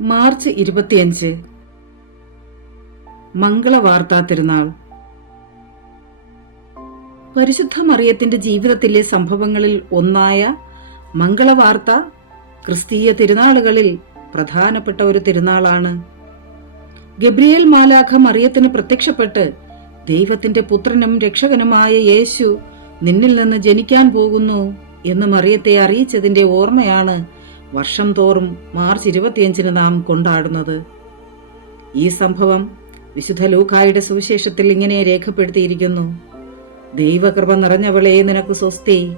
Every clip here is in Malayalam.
മാർച്ച് ഇരുപത്തിയഞ്ച്. മംഗളവാർത്താ തിരുനാൾ. പരിശുദ്ധ മറിയത്തിന്റെ ജീവിതത്തിലെ സംഭവങ്ങളിൽ ഒന്നായ മംഗളവാർത്ത ക്രിസ്തീയ തിരുനാളുകളിൽ പ്രധാനപ്പെട്ട ഒരു തിരുനാളാണ്. ഗബ്രിയേൽ മാലാഖ മറിയത്തിന് പ്രത്യക്ഷപ്പെട്ട് ദൈവത്തിന്റെ പുത്രനും രക്ഷകനുമായ യേശു നിന്നിൽ നിന്ന് ജനിക്കാൻ പോകുന്നു എന്ന് മറിയത്തെ അറിയിച്ചതിന്റെ ഓർമ്മയാണ് വർഷം തോറും മാർച്ച് ഇരുപത്തിയഞ്ചിന് നാം കൊണ്ടാടുന്നത്. ഈ സംഭവം വിശുദ്ധ ലൂക്കായുടെ സുവിശേഷത്തിൽ ഇങ്ങനെ രേഖപ്പെടുത്തിയിരിക്കുന്നു. ദൈവകൃപ നിറഞ്ഞവളെ നിനക്ക് സ്വസ്തി.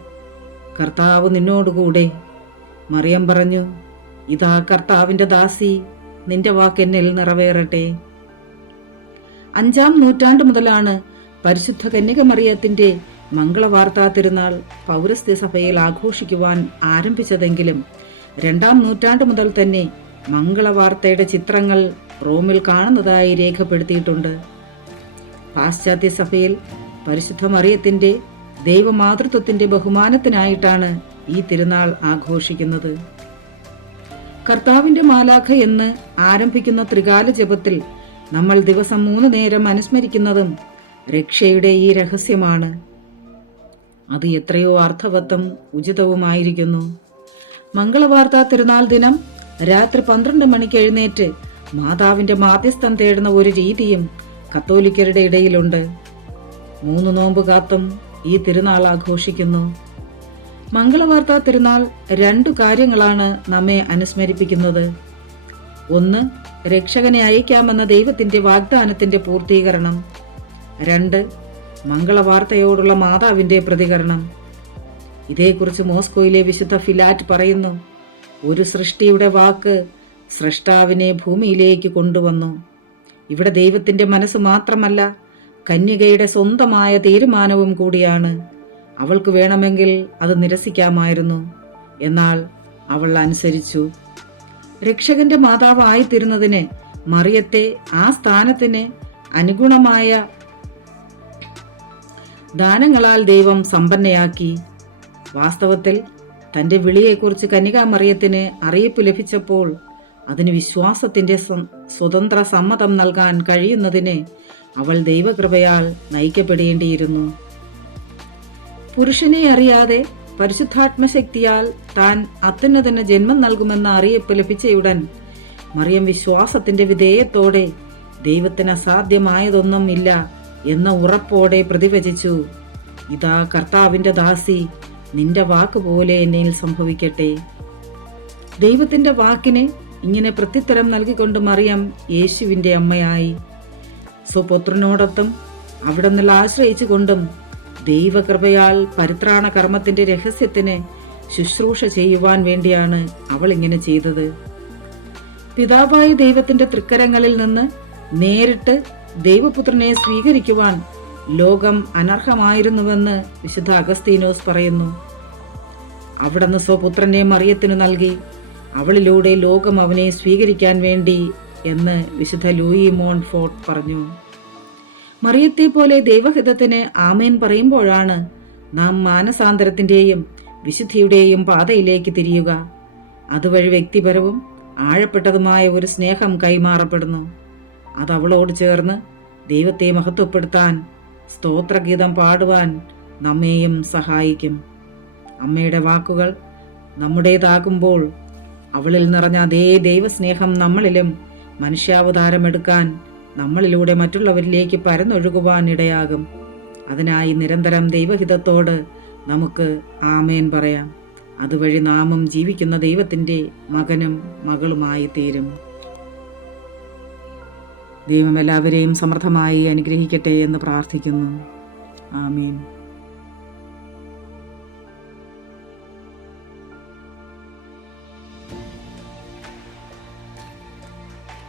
കർത്താവ് നിന്നോടുകൂടെ. മറിയം പറഞ്ഞു ഇതാ കർത്താവിന്റെ ദാസി നിന്റെ വാക്കെന്നിൽ നിറവേറട്ടെ. അഞ്ചാം നൂറ്റാണ്ട് മുതലാണ് പരിശുദ്ധ കന്യക മറിയത്തിന്റെ മംഗളവാർത്താ തിരുനാൾ പൗരസ്ത്യ സഭയിൽ ആഘോഷിക്കുവാൻ ആരംഭിച്ചതെങ്കിലും രണ്ടാം നൂറ്റാണ്ട് മുതൽ തന്നെ മംഗളവാർത്തയുടെ ചിത്രങ്ങൾ റോമിൽ കാണുന്നതായി രേഖപ്പെടുത്തിയിട്ടുണ്ട്. പാശ്ചാത്യ സഭയിൽ പരിശുദ്ധ മറിയത്തിന്റെ ദൈവമാതൃത്വത്തിന്റെ ബഹുമാനത്തിനായിട്ടാണ് ഈ തിരുനാൾ ആഘോഷിക്കുന്നത്. കർത്താവിന്റെ മാലാഖ എന്ന് ആരംഭിക്കുന്ന ത്രികാല ജപത്തിൽ നമ്മൾ ദിവസം മൂന്ന് നേരം അനുസ്മരിക്കുന്നതും രക്ഷയുടെ ഈ രഹസ്യമാണ്. അത് എത്രയോ അർത്ഥവത്തും ഉചിതവുമായിരിക്കുന്നു. മംഗളവാർത്താ തിരുനാൾ ദിനം രാത്രി പന്ത്രണ്ട് മണിക്ക് എഴുന്നേറ്റ് മാതാവിന്റെ മാധ്യസ്ഥം തേടുന്ന ഒരു രീതിയും കത്തോലിക്കരുടെ ഇടയിലുണ്ട്. മൂന്ന് നോമ്പ് കാത്തും ഈ തിരുനാൾ ആഘോഷിക്കുന്നു. മംഗളവാർത്താ തിരുനാൾ രണ്ടു കാര്യങ്ങളാണ് നമ്മെ അനുസ്മരിപ്പിക്കുന്നത്. ഒന്ന് രക്ഷകനെ അയക്കാമെന്ന ദൈവത്തിന്റെ വാഗ്ദാനത്തിന്റെ പൂർത്തീകരണം. രണ്ട് മംഗളവാർത്തയോടുള്ള മാതാവിന്റെ പ്രതികരണം. ഇതേക്കുറിച്ച് മോസ്കോയിലെ വിശുദ്ധ ഫിലാറ്റ് പറയുന്നു. ഒരു സൃഷ്ടിയുടെ വാക്ക് സൃഷ്ടാവിനെ ഭൂമിയിലേക്ക് കൊണ്ടുവന്നു. ഇവിടെ ദൈവത്തിന്റെ മനസ്സ് മാത്രമല്ല കന്യകയുടെ സ്വന്തമായ തീരുമാനവും കൂടിയാണ്. അവൾക്ക് വേണമെങ്കിൽ അത് നിരസിക്കാമായിരുന്നു. എന്നാൽ അവൾ അനുസരിച്ചു. രക്ഷകന്റെ മാതാവായിത്തീരുന്നതിന് മറിയത്തെ ആ സ്ഥാനത്തിന് അനുഗുണമായ ദാനങ്ങളാൽ ദൈവം സമ്പന്നയാക്കി. വാസ്തവത്തിൽ തന്റെ വിളിയെക്കുറിച്ച് കന്യകാമറിയത്തിന് അറിയിപ്പ് ലഭിച്ചപ്പോൾ അതിന് വിശ്വാസത്തിന്റെ സ്വതന്ത്ര സമ്മതം നൽകാൻ കഴിയുന്നതിന് അവൾ ദൈവകൃപയാൽ നയിക്കപ്പെടേണ്ടിയിരുന്നു. പുരുഷനെ അറിയാതെ പരിശുദ്ധാത്മശക്തിയാൽ താൻ അത്യുന്നതിന് ജന്മം നൽകുമെന്ന അറിയിപ്പ് ലഭിച്ചയുടൻ മറിയം വിശ്വാസത്തിന്റെ വിധേയത്തോടെ ദൈവത്തിന് അസാധ്യമായതൊന്നും ഇല്ല എന്ന ഉറപ്പോടെ പ്രതിവചിച്ചു ഇതാ കർത്താവിന്റെ ദാസി നിന്റെ വാക്ക് പോലെ എന്നിൽ സംഭവിക്കട്ടെ. ദൈവത്തിന്റെ വാക്കിന് ഇങ്ങനെ പ്രത്യുത്തരം നൽകിക്കൊണ്ട് മറിയാം യേശുവിന്റെ അമ്മയായി. സ്വപുത്രനോടൊത്തും അവിടെ നിന്ന് ആശ്രയിച്ചു കൊണ്ടും ദൈവകൃപയാൽ പരിത്രാണ കർമ്മത്തിന്റെ രഹസ്യത്തിന് ശുശ്രൂഷ ചെയ്യുവാൻ വേണ്ടിയാണ് അവൾ ഇങ്ങനെ ചെയ്തത്. പിതാവായ ദൈവത്തിന്റെ തൃക്കരങ്ങളിൽ നിന്ന് നേരിട്ട് ദൈവപുത്രനെ സ്വീകരിക്കുവാൻ ലോകം അനർഹമായിരുന്നുവെന്ന് വിശുദ്ധ അഗസ്തീനോസ് പറയുന്നു. അവിടുന്ന് സ്വപുത്രനെ മറിയത്തിനു നൽകി അവളിലൂടെ ലോകം അവനെ സ്വീകരിക്കാൻ വേണ്ടി എന്ന് വിശുദ്ധ ലൂയി മോൺ ഫോർട്ട് പറഞ്ഞു. മറിയത്തെ പോലെ ദൈവഹിതത്തിന് ആമേൻ പറയുമ്പോഴാണ് നാം മാനസാന്തരത്തിന്റെയും വിശുദ്ധിയുടെയും പാതയിലേക്ക് തിരിയുക. അതുവഴി വ്യക്തിപരവും ആഴപ്പെട്ടതുമായ ഒരു സ്നേഹം കൈമാറപ്പെടുന്നു. അത് അവളോട് ചേർന്ന് ദൈവത്തെ മഹത്വപ്പെടുത്താൻ സ്തോത്രഗീതം പാടുവാൻ നമ്മെയും സഹായിക്കും. അമ്മയുടെ വാക്കുകൾ നമ്മുടേതാകുമ്പോൾ അവളിൽ നിറഞ്ഞ അതേ ദൈവസ്നേഹം നമ്മളിലും മനുഷ്യാവതാരമെടുക്കാൻ നമ്മളിലൂടെ മറ്റുള്ളവരിലേക്ക് പരന്നൊഴുകുവാൻ ഇടയാകും. അതിനായി നിരന്തരം ദൈവഹിതത്തോട് നമുക്ക് ആമേൻ പറയാം. അതുവഴി നാമം ജീവിക്കുന്ന ദൈവത്തിന്റെ മകനും മകളുമായി തീരും ദൈവം എല്ലാവരെയും സമൃദ്ധമായി അനുഗ്രഹിക്കട്ടെ എന്ന് പ്രാർത്ഥിക്കുന്നു. ആമീൻ.